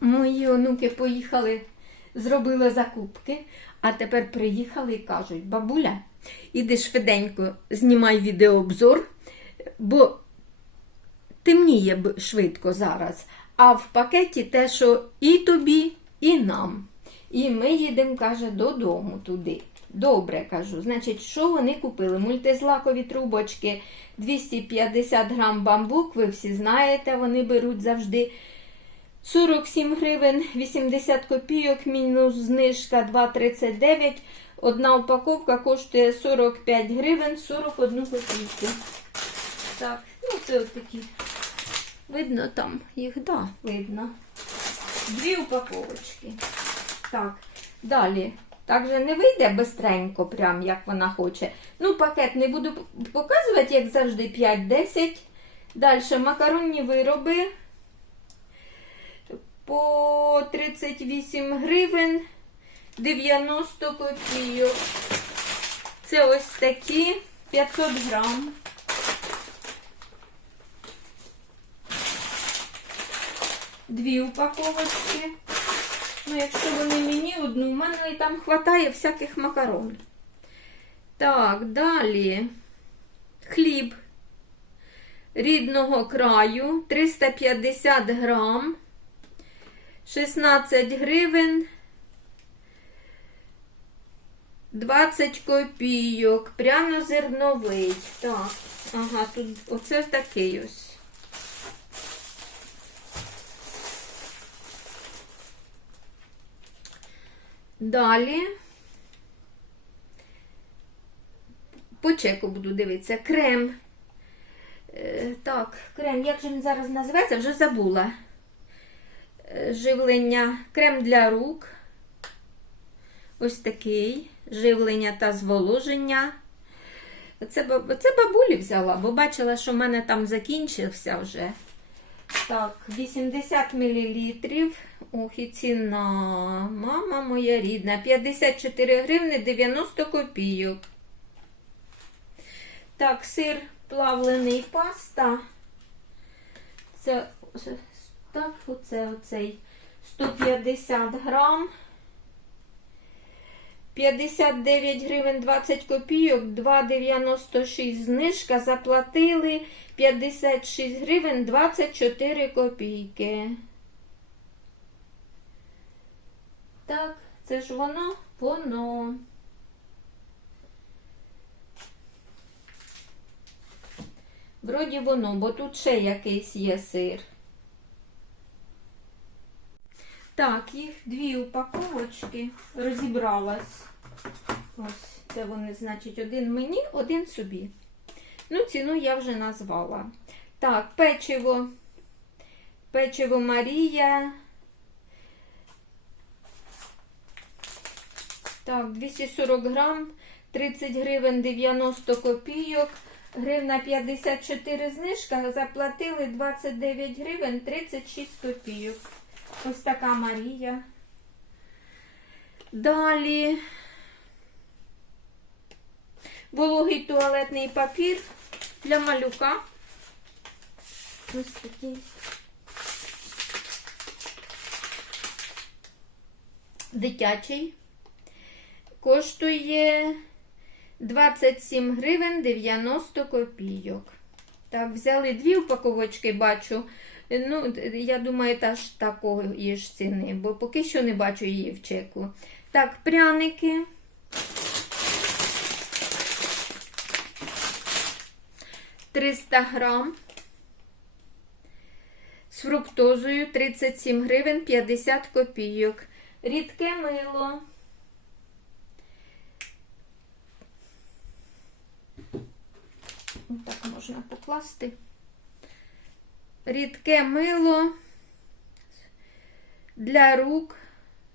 мої онуки поїхали, зробили закупки, а тепер приїхали і кажуть: бабуля, іди швиденько, знімай відеообзор, бо темніє швидко зараз. А в пакеті те, що і тобі, і нам. І ми їдемо, каже, додому туди. Добре, кажу. Значить, що вони купили? Мультизлакові трубочки 250 грам бамбук, ви всі знаєте, вони беруть завжди 47 гривень 80 копійок, мінус знижка 2,39. Одна упаковка коштує 45 гривень 41 копійку. Так, ну це от такі. Видно там їх, да, видно. Дві упаковочки. Так, далі. Так же не вийде бистренько, прям як вона хоче. Ну, пакет не буду показувати, як завжди, 5-10. Далі макаронні вироби по 38 гривень 90 копійок. Це ось такі 500 грам. Дві упаковочки. Ну, якщо вони мені одну, в мене там вистачає всяких макарон. Так, далі. Хліб рідного краю 350 грам, 16 гривень, 20 копійок, пряно-зерновий. Так, ага, тут оце такий ось. Далі. По чеку буду дивитися. Крем. Е, так, крем, як же він зараз називається, вже забула. Живлення. Крем для рук. Ось такий. Живлення та зволоження. Це, це бабулі взяла, бо бачила, що в мене там закінчився вже. Так, 80 мл. Ох, і ціна. Мама моя рідна. 54 гривни 90 копійок. Так, сир плавлений паста. Це- так, оце оцей 150 грам. 59 гривень 20 копійок, 2,96 знижка. Заплатили 56 гривень 24 копійки. Так, це ж воно, воно. Вроді воно, бо тут ще якийсь є сир. Так, їх дві упаковочки розібралась. Ось, це вони, значить, один мені, один собі. Ну, ціну я вже назвала. Так, печиво. Печиво Марія. Так, 240 грам, 30 гривень 90 копійок. Гривна 54 знижка. Заплатили 29 гривень 36 копійок. Ось така Марія. Далі. Вологий туалетний папір для малюка. Ось такий. Дитячий. Коштує 27 гривень 90 копійок. Так, взяли дві упаковочки, бачу. Ну, я думаю, та ж такої ж ціни, бо поки що не бачу її в чеку. Так, пряники. Триста грам. З фруктозою 37 гривень 50 копійок. Рідке мило. Так можна покласти. Рідке мило для рук,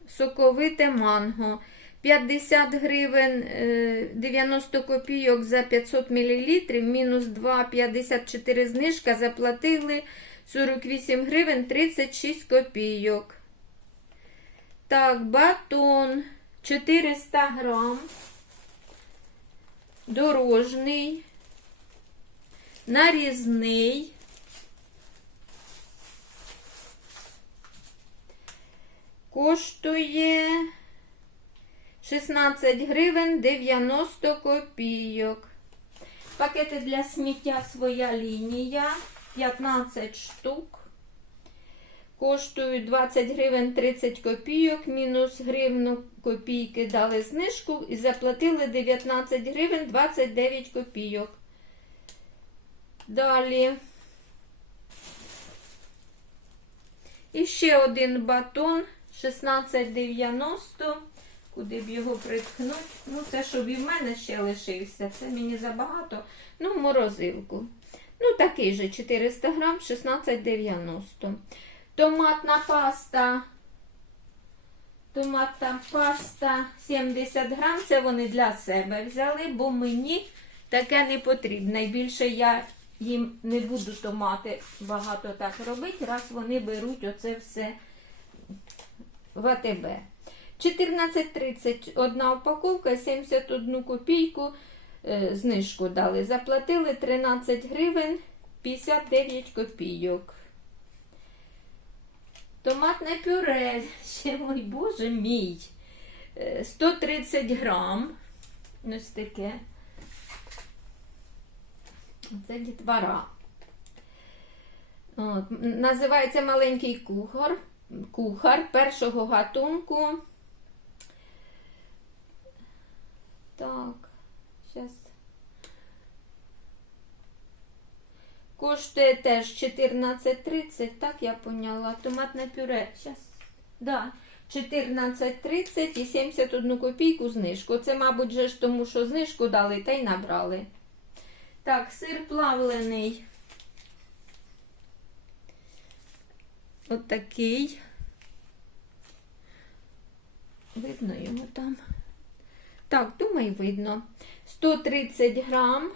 соковите манго. 50 гривень е, 90 копійок за 500 мл, мінус 2,54 знижка заплатили 48 гривень 36 копійок. Так, батон 400 грам. Дорожний, нарізний. коштує 16 гривень 90 копійок. Пакети для сміття своя лінія 15 штук. Коштують 20 гривень 30 копійок, мінус гривну копійки дали знижку і заплатили 19 гривень 29 копійок. Далі. І один батон 16,90. Куди б його приткнути? Ну, це щоб і в мене ще лишився. Це мені забагато. Ну, морозилку. Ну, такий же 400 грам, 16,90. Томатна паста. Томатна паста 70 грам. Це вони для себе взяли, бо мені таке не потрібно. Більше я їм не буду томати багато так робити, раз вони беруть оце все в АТБ. 14,30 одна упаковка, 71 копійку е, знижку дали. Заплатили 13 гривень 59 копійок. Томатне пюре, ще мой боже мій. Е, 130 грам. Ось таке. Це дітвора. От, називається маленький кухар. Кухар першого гатунку. Так, зараз. Коштує теж 14,30, так я поняла. Томатне пюре. Зараз. Да. 14,30 і 71 копійку знижку. Це, мабуть, же ж тому, що знижку дали та й набрали. Так, сир плавлений. От такий. Видно його там. Так, думаю, видно. 130 грам.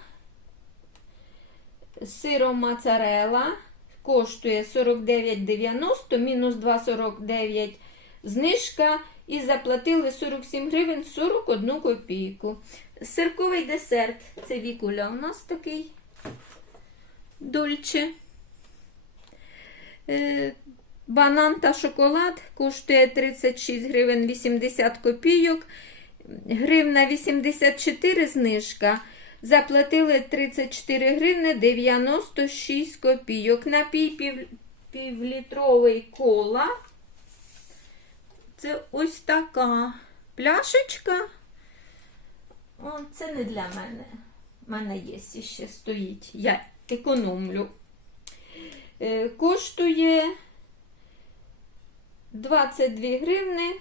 Сиром моцарелла. Коштує 49,90, мінус 2,49 знижка. І заплатили 47 гривень 41 копійку. Сирковий десерт. Це вікуля у нас такий дольче. Е, Банан та шоколад коштує 36 гривень 80 копійок. Гривна 84 знижка. Заплатили 34 гривни 96 копійок. Напій пів, півлітровий кола. Це ось така пляшечка. О, це не для мене. У мене є ще стоїть. Я економлю. Е, коштує 22 гривни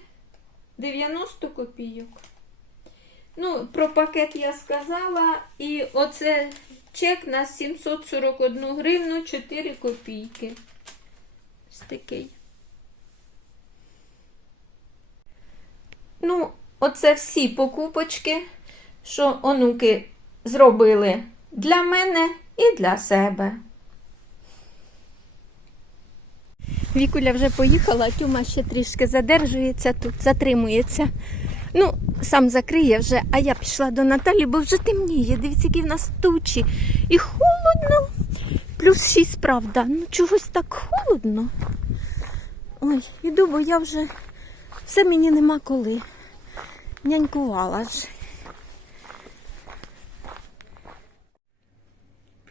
90 копійок. Ну, про пакет я сказала. І оце чек на 741 гривну 4 копійки. Ось такий. Ну, оце всі покупочки, що онуки зробили для мене і для себе. Вікуля вже поїхала, а Тюма ще трішки задержується тут, затримується. Ну, сам закриє вже, а я пішла до Наталі, бо вже темніє. Дивіться, які в нас тучі. І холодно. Плюс 6, правда. Ну, чогось так холодно. Ой, іду, бо я вже все мені нема коли. Нянькувала ж.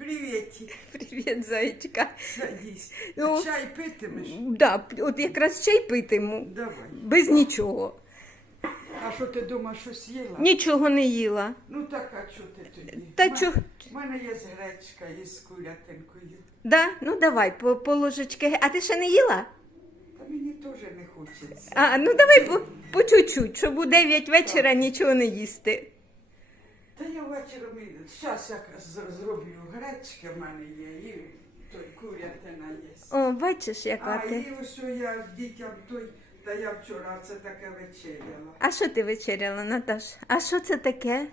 Привіт, Привіт, зайчка. садись. Ну. Чай питимеш? Да, от якраз чай питиму. Давай. Без нічого. А що ти думаєш, щось їла? Нічого не їла. Ну так, а що ти тоді? Та чо- У мене є гречка із курятинкою. Да? Ну давай, по, по ложечки. А ти ще не їла? Та мені теж не хочеться. А, ну давай по, по чуть-чуть, щоб у 9 вечора нічого не їсти. Та я вечором, зараз я зроблю гречки, в мене є, і той курятина є. О, бачиш, яка А ти. і ось я дітям той, та я вчора це таке вечеряла. А що ти вечеряла, Наташ? А що це таке?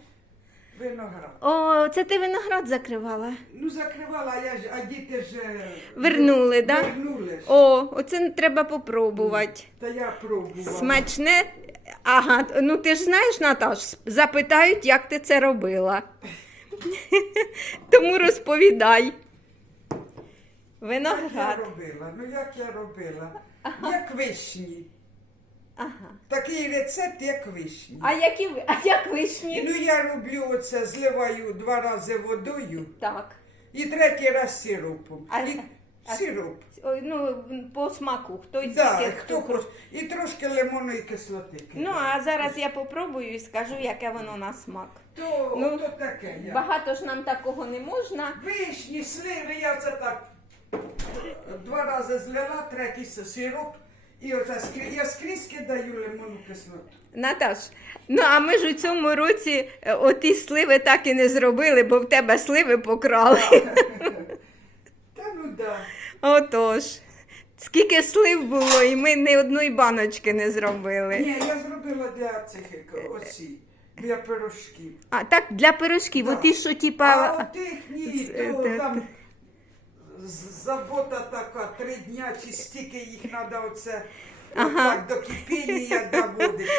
Виноград. О, це ти виноград закривала. Ну, закривала, а я ж, а діти ж е, Вернули, да? Вернули ж. О, оце треба попробувати. Та я пробувала. Смачне. Ага, ну ти ж знаєш, Наташ, запитають, як ти це робила. Тому розповідай. Як я робила? Ну як я робила? Як вишні. Ага. Такий рецепт, як вишні. А які ви? А як вишні? Ну я роблю оце, зливаю два рази водою Так. і третій раз сиропом. А- і сироп. Ну, по смаку. Хто й Да, хто цукру. хоче. І трошки лимонної кислоти. Ну, а зараз я попробую і скажу, яке воно на смак. То, ну, то таке. Я. Багато ж нам такого не можна. Вишні, сливи, я це так два рази злила, третій це сироп. І оце скрізь, я скрізь кидаю лимонну кислоту. Наташ, ну а ми ж у цьому році е, оті сливи так і не зробили, бо в тебе сливи покрали. Та ну да. Отож. Скільки слив було, і ми ні одної баночки не зробили. Ні, я зробила для цих е, оці, для пирожків. А так для пирожків, Да. оті, що А типа. у тих ні, то те- там забота така, три дня чи стільки їх треба оце Ага. так, до кипіння доводити.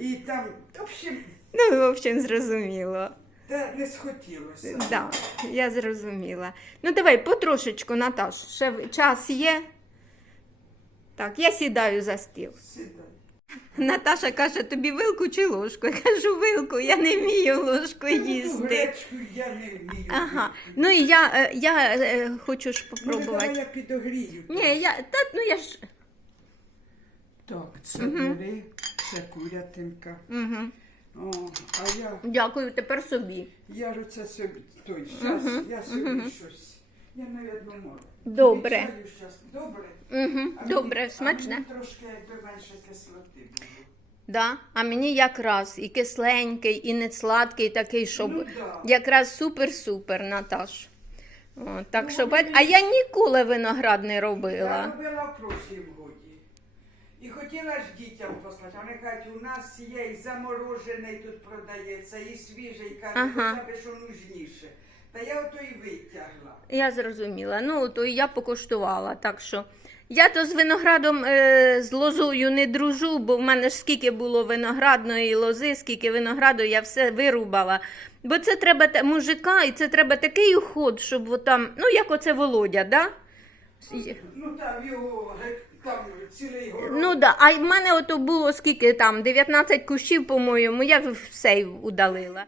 І там, в общем, Ну, в общем, зрозуміло. Те не схотілося. Да, я зрозуміла. Ну давай потрошечку, Наташ. Ще в- час є. Так, я сідаю за стіл. Сідай. Наташа каже, тобі вилку чи ложку? Я кажу, вилку, я не вмію ложкою Ну, їсти. Гречку я не вмію. Ага. Ну і я, е, я е, хочу ж Ну, давай попробувати. я підогрію. Ні, я, та, ну я ж. Так, це бери, це курятинка. Угу. О, а я, Дякую, тепер собі. я ж це собі, той, щас, я собі щось. Я, навіть, можу. Добре. Щас. Добре? Угу. А Добре, мені- смачне. А мені трошки якби менше кислоти було. Да. А мені якраз і кисленький, і не сладкий такий, щоб Ну, да. якраз супер-супер, Наташ. О, так Ну, що, мені- а я ніколи виноград не Я робила. робила в прошлім годі. І хотіла ж дітям послати. Вони кажуть, у нас є і заморожений тут продається, і свіжий, кажуть, Ага. хоча що нужніше. Та я ото і витягла. Я зрозуміла. Ну, то і я покуштувала. Так що я то з виноградом е, з лозою не дружу, бо в мене ж скільки було виноградної лози, скільки винограду, я все вирубала. Бо це треба та- мужика, і це треба такий уход, щоб там, ну як оце Володя, да? Ну там його гек- там цілий город. Ну да, а в мене ото було скільки там, 19 кущів, по-моєму, я все удалила.